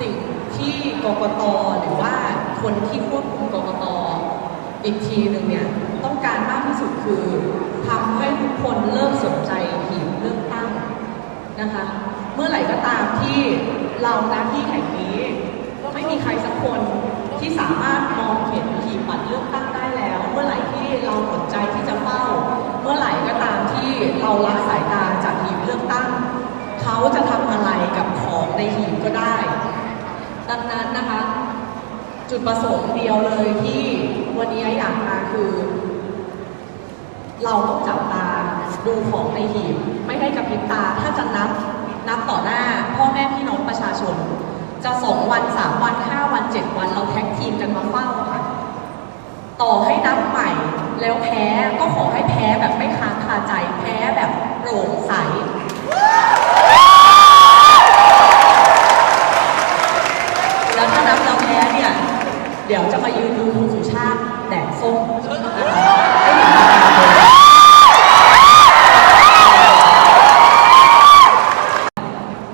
สิ่งที่กกตหรือว่าคนที่ควบคุมกกตอีกทีหนึ่งเนี่ยต้องการมากที่สุดคือทำให้ทุกคนเริ่มสนใจหีบเลือกตั้งนะคะ เมื่อไหร่ก็ตามที่เราหน้าที่แห่งนี้ ไม่มีใครสักคนที่สามารถมองเห็นหีบบัตรเลือกตั้งได้แล้ว เมื่อไหร่ที่เราหมดใจที่จะเฝ้า เมื่อไหร่ก็ตามที่เราละสายตาจากหีบเลือกตั้ง เขาจะทำอะไรกับของในหีบก็ได้ ดั งนั้นนะคะ จุดประสงค์เดียวเลยที่วันนี้อยากมาคือ เราต้องจับตาดูของในหีบไม่ให้กระพริบตาถ้าจะนับนับต่อหน้า พ่อแม่พี่น้องประชาชน จะสองวันสามวันห้าวันเจ็ดวันเราแท็กทีมกันมาเฝ้าค่ะ ต่อให้นับใหม่แล้วแพ้ก็ขอให้แพ้แบบไม่ค้างคาใจ แพ้แบบโปร่งใส แล้วถ้านับ เราแพ้เนี่ย เดี๋ยวจะมายืนดูคุณสุชาติแดกส้มนะคะ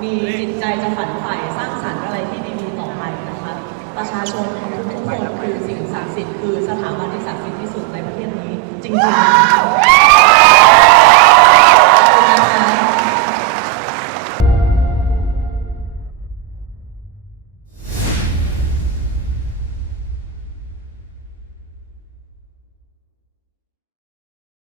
มีจิตใจจะฝันใฝ่สร้างสรรค์อะไรที่ดีๆต่อไปนะคะ ประชาชนทุกคนคือสิ่งศักดิ์สิทธิ์คือสถาบันที่ศักดิ์สิทธิ์ที่สุดในประเทศนี้จริงๆ